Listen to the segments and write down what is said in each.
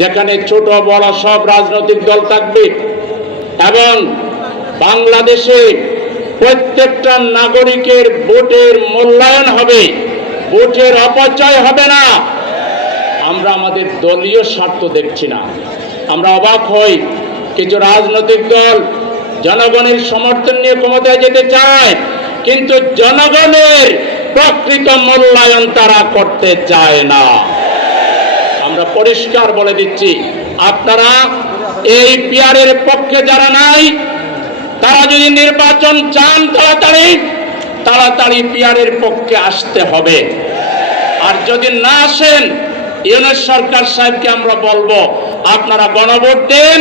যেখানে ছোট বড় সব রাজনৈতিক দল থাকবে এবং বাংলাদেশে প্রত্যেকটা নাগরিকের ভোটের মূল্যায়ন হবে, ভোটের অপচয় হবে না। আমরা আমাদের দলীয় স্বার্থ দেখছি না। আমরা অবাক হই, কিছু রাজনৈতিক দল জনগণের সমর্থন নিয়ে ক্ষমতায় যেতে চায়, কিন্তু জনগণের প্রকৃত মূল্যায়ন তারা করতে চায় না। আমরা পরিষ্কার বলে দিচ্ছি, আপনারা এই পিয়ারের পক্ষে যারা নাই, তারা যদি নির্বাচন চান তাড়াতাড়ি তাড়াতাড়ি পিয়ারের পক্ষে আসতে হবে। আর যদি না আসেন ইউনিট সরকার সাহেবকে আমরা বলব, আপনারা গণভোট দেন,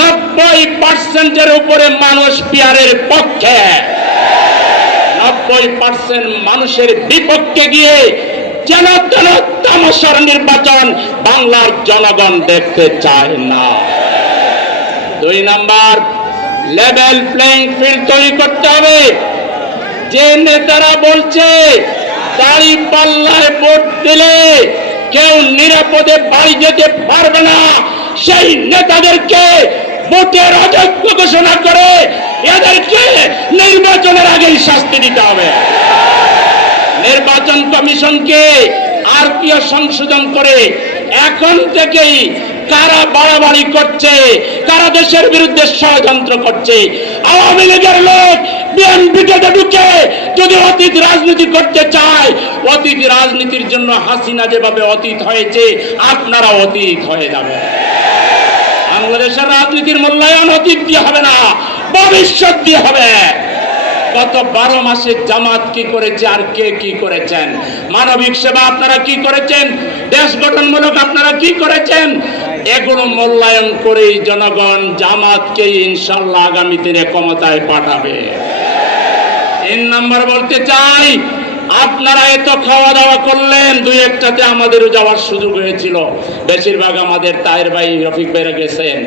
নব্বই পার্সেন্টের উপরে মানুষ পিয়ারের পক্ষে। নব্বই পার্সেন্ট মানুষের বিপক্ষে গিয়ে যেন তেন তামাশার নির্বাচন বাংলার জনগণ দেখতে চায় না। দুই নাম্বার লেভেল প্লেইং ফিল্ড তৈরি করতে হবে। যে নেতারা বলছে, দাড়ি পাল্লায় ভোট দিলে কেউ নিরাপদে বাড়ি যেতে পারবে না। সেই নেতাদেরকে ভোটের অযোগ্য ঘোষণা করে এদেরকে নির্বাচনের আগেই শাস্তি দিতে হবে। নির্বাচন কমিশনকে আর আরপিও সংশোধন করে এখন থেকেই কারা বাড়াবাড়ি করছে, কারা দেশের বিরুদ্ধে ষড়যন্ত্র করছে? আওয়ামী লীগের লোক বিএনপিকে ঢুকে যদি অতীত রাজনীতি করতে চায়, অতীত রাজনীতির জন্য হাসিনা যেভাবে অতীত হয়েছে আপনারা অতীত হয়ে যাবে। বাংলাদেশের রাজনীতির মূল্যায়ন অতীত দিয়ে হবে না, ভবিষ্যৎ দিয়ে হবে। গত বারো মাসে জামাত কি করেছে আর কে কি করেছেন? মানবিক সেবা আপনারা কি করেছেন? দেশ গঠনমূলক আপনারা কি করেছেন? এগুলো মূল্যায়ন করেই জনগণ জামাতকে ইনশাল্লাহ আগামী দিনে ক্ষমতায় পাঠাবে। তিন নাম্বার বলতে চাই, আপনারা এত খাওয়া দাওয়া করলেন, দুই একটাতে আমাদেরও যাওয়ার সুযোগ হয়েছিল। বেশিরভাগ আমাদের তায়ের ভাই রফিক বেড়ে গেছেন।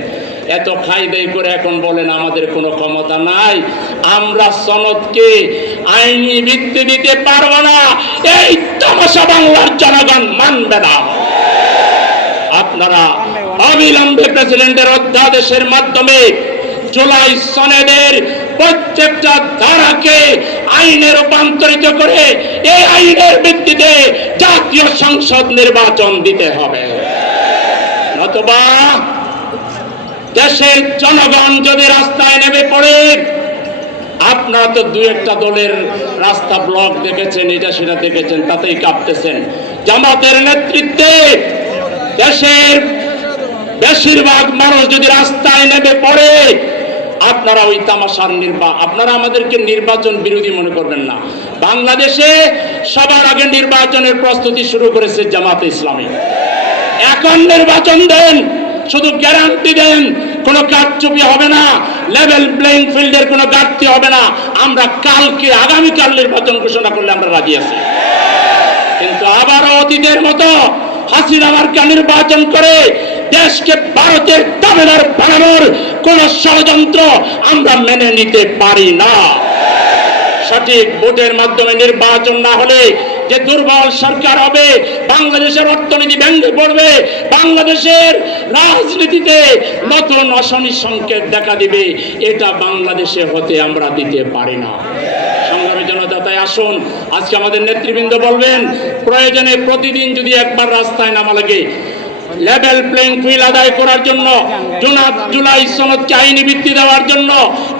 এত খাই দাই করে এখন বলেন আমাদের কোনো ক্ষমতা নাই। আমরা সনদকে, আইনি ভিত্তি দিতে পারব না। এই তামাশা বাংলার জনগণ মানবে না। আপনারা অবিলম্বে প্রেসিডেন্টের অধ্যাদেশের মাধ্যমে জুলাই সনেদের প্রত্যেকটা ধারাকে আইনে রূপান্তরিত করে এই আইনের ভিত্তিতে জাতীয় সংসদ নির্বাচন দিতে হবে। নতুবা দেশের জনগণ যদি রাস্তায় নেমে পড়ে আপনারা তো দু একটা দলের রাস্তা ব্লক দেখেছেন, এটা সেটা দেখেছেন, তাতেই কাঁপতেছেন। জামাতের নেতৃত্বে দেশের বেশিরভাগ মানুষ যদি রাস্তায় নেমে পড়ে, আপনারা ওই তামাশার নির্বা, আপনারা আমাদেরকে নির্বাচন বিরোধী মনে করবেন না। বাংলাদেশে সবার আগে নির্বাচনের প্রস্তুতি শুরু করেছে জামাতে ইসলামী। এখন নির্বাচন দেন, শুধু গ্যারান্টি দেন কোনো কারচুপি হবে না লেভেল প্লেইং ফিল্ডের কোনো ঘাটতি হবে না। আমরা কালকে, আগামীকাল নির্বাচন ঘোষণা করলে আমরা রাজি আছি। কিন্তু আবারও অতীতের মতো হাসিনা মার্কা নির্বাচন করে দেশকে ভারতের দামেদার বানানোর কোন ষড়যন্ত্র আমরা মেনে নিতে পারি না। সঠিক ভোটের মাধ্যমে নির্বাচন না হলে যে দুর্বল সরকার হবে, বাংলাদেশের অর্থনীতি ভেঙে পড়বে, বাংলাদেশের রাজনীতিতে নতুন অশনি সংকেত দেখা দিবে। এটা বাংলাদেশে হতে আমরা দিতে পারি না। সংগ্রামী জনতা, তাই আসুন, আজকে আমাদের নেতৃবৃন্দ বলবেন, প্রয়োজনে প্রতিদিন যদি একবার রাস্তায় নামা লাগে লেভেল প্লেইং ফিল্ড আদায় করার জন্য জুনা জুলাই সনদকে আইনি ভিত্তি দেওয়ার জন্য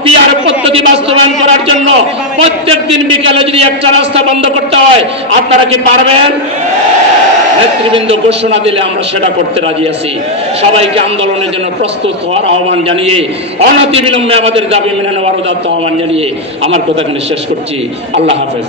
পিআর পদ্ধতি বাস্তবায়ন করার জন্য, প্রত্যেক দিন বিকেলে যদি একটা রাস্তা বন্ধ করতে হয়, আপনারা কি পারবেন? নেতৃবৃন্দ ঘোষণা দিলে আমরা সেটা করতে রাজি আছি। সবাইকে আন্দোলনের জন্য প্রস্তুত হওয়ার আহ্বান জানিয়ে অনতি বিলম্বে আমাদের দাবি মেনে নেওয়ার উদাত্ত আহ্বান জানিয়ে, আমার কথাখানে শেষ করছি। আল্লাহ হাফেজ।